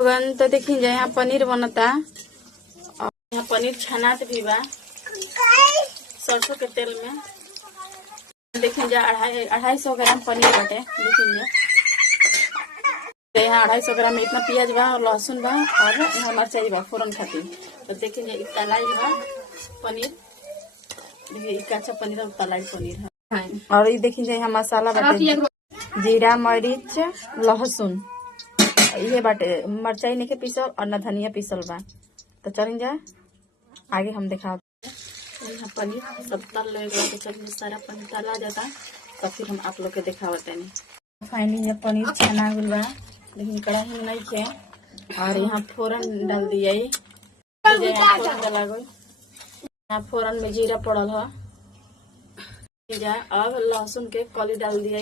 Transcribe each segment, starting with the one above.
तो देखिए यहाँ पनीर बनता और यहाँ पनीर छनात भी बा सरसों के तेल में। देखिए 250 ग्राम पनीर बटे। देखिए यहाँ 250 ग्राम में इतना प्याज बा और लहसुन बा और यहाँ मिर्चाई बा फोरन खातिर। तो देखिए तलाई बा पनीर। देखिए कच्चा पनीर और तलाई पनीर है। और ये देखिए यहाँ मसाला बाटे जीरा मरीच लहसुन ये बाटे मिर्चाई नहीं के पीसल और न धनिया पीसल बा। तो चलें जा आगे हम दिखा। यहाँ पनीर सब तल लेगा तो चलिए सारा पनीर तला जाता तो फिर हम आप लोग के दिखावते नहीं। फाइनली ये पनीर छना गुल बा लेकिन कढ़ाई में नहीं थे और यहाँ फोरन डाल दिया। फोरन डाला गई यहाँ फोरन में जीरा पड़ल है। अब लहसुन के कली डाल दिया।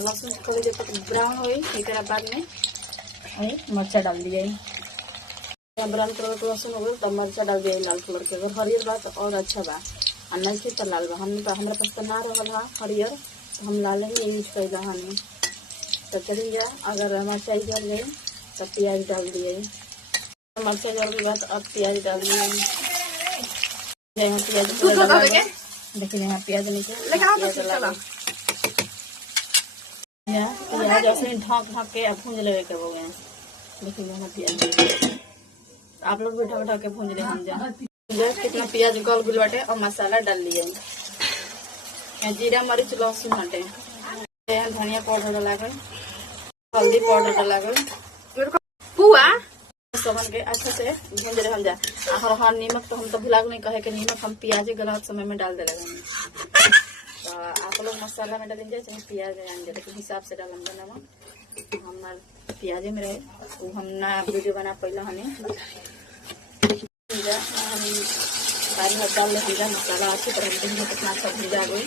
लहसुन कली जब तक ब्राउन हो एक बाद में मिर्चा डाल दिया। ब्राउन कलर के लहसुन हो गए तब मिर्चा डाल दिया लाल कलर के। अगर हरियर बा तो और अच्छा बा और नहीं थे तो लाल बा। हमारे पास तो ना रहा हरियर तो हम लाल ही यूज कर रहा हमें। तो चलिए जा अगर मिर्चाई जल गई तो प्याज डाल दिए। मिर्चा जल गई तो अब प्याज डाल दिए। यहाँ प्याज देखिए यहाँ प्याज नीचे प्याज ऐसे ढक के भूंज लेवे के हो गए। देखिए यहाँ प्याज आप लोग भी ढक के भूंज ले। हम जा कितना प्याज गल गुल बाटे और मसाला डाल लिया। यहाँ जीरा मरीच लहसुन हटे। यहाँ धनिया पाउडर डाला गई हल्दी पाउडर डाला गई पुआ सबन के अच्छा से भूंज रहे। हम जा और हाँ नीमक तो हम तो भुला नहीं कहे कि नीमक हम प्याज गलत समय में डाल दे लगे। तो आप लोग मसाला में डालेंगे चाहे प्याज लेकिन हिसाब से डालेंगे नमक हमार प्याज में रहे वो हम ना वीडियो बना पहले हमें हम सारी डाल ले मसाला अच्छी तरह देखिए कितना अच्छा भुजा गई।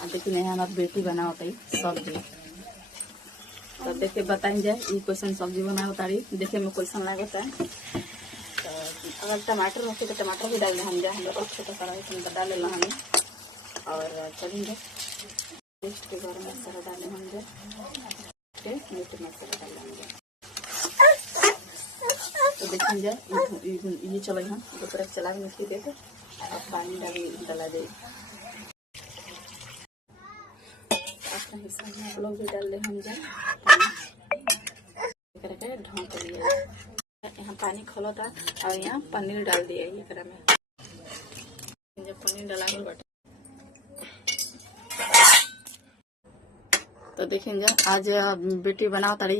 और देखिए यहाँ हमारी बेटी बना होता है सब्जी। तब देख के बताएंगे ये क्वेश्चन सब्जी बना होता है देखे में क्वेश्चन लगता है। तो अगर टमाटर रखे तो टमाटर भी डाल हम जा हम लोग छोटा सा डाल लेना हमें। और चलेंगे टेस्ट के गरम मसाला डालें हम जा मीट मसाला डालेंगे। तो देखेंगे ये चले हम दो तरफ चला के मिट्टी देते और पानी डाला जाए अपना हिस्सा में आप लोग भी डाल ले। हम जा ढक लिया। यहाँ पानी खोलता और यहाँ पनीर डाल दिया। ये में जब पनीर डाला गया बटे तो देखेंगे आज बेटी बनाओ तारी